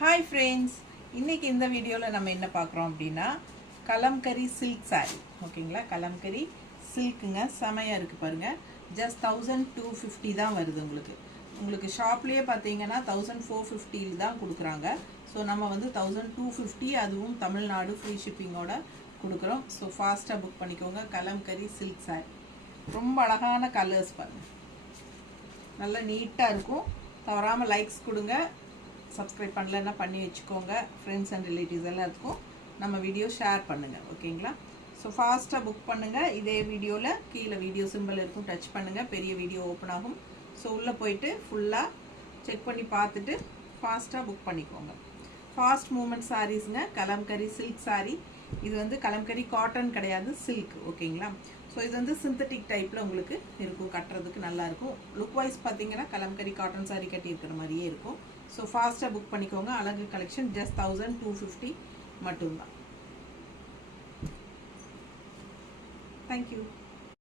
Hi friends, இன்னைக்கு இந்த வீடியோல நம்ம என்ன பார்க்குறோம் அப்படின்னா கலம்கரி சில்க் saree ஓகேங்களா. கலம்கரி சில்க்குங்க, செமையா இருக்கு பாருங்க. ஜஸ்ட் 1250 தான் வருது உங்களுக்கு ஷாப்லயே பார்த்தீங்கன்னா 1450 தான் கொடுக்குறாங்க. ஸோ நம்ம வந்து 1250, அதுவும் தமிழ்நாடு ஃப்ரீ ஷிப்பிங்கோட கொடுக்குறோம். ஸோ ஃபாஸ்ட்டாக புக் பண்ணிக்கோங்க. கலம்கரி சில்க் saree ரொம்ப அழகான கலர்ஸ் பாருங்க, நல்லா நீட்டாக இருக்கும். தவறாமல் லைக்ஸ் கொடுங்க, சப்ஸ்கிரைப் பண்ணலன்னா பண்ணி வச்சுக்கோங்க. ஃப்ரெண்ட்ஸ் அண்ட் ரிலேட்டிவ்ஸ் எல்லாத்துக்கும் நம்ம வீடியோ ஷேர் பண்ணுங்கள் ஓகேங்களா. ஸோ ஃபாஸ்ட்டாக புக் பண்ணுங்கள். இதே வீடியோவில் கீழே வீடியோ சிம்பிள் இருக்கும், டச் பண்ணுங்கள், பெரிய வீடியோ ஓப்பன் ஆகும். ஸோ உள்ளே போயிட்டு ஃபுல்லாக செக் பண்ணி பார்த்துட்டு ஃபாஸ்ட்டாக புக் பண்ணிக்கோங்க. ஃபாஸ்ட் மூமெண்ட் சாரீஸுங்க, கலம்கரி சில்க் saree. இது வந்து கலம்கரி காட்டன் கிடையாது, சில்க் ஓகேங்களா. ஸோ இது வந்து சிந்தட்டிக் டைப்பில் உங்களுக்கு இருக்கும், கட்டுறதுக்கு நல்லாயிருக்கும். லுக் வைஸ் பார்த்தீங்கன்னா கலம்கரி காட்டன் saree கட்டியிருக்கிற மாதிரியே இருக்கும். ஸோ ஃபாஸ்ட்டாக புக் பண்ணிக்கோங்க. அழகு கலெக்ஷன் ஜஸ்ட் 1250 மட்டும்தான். தேங்க்யூ.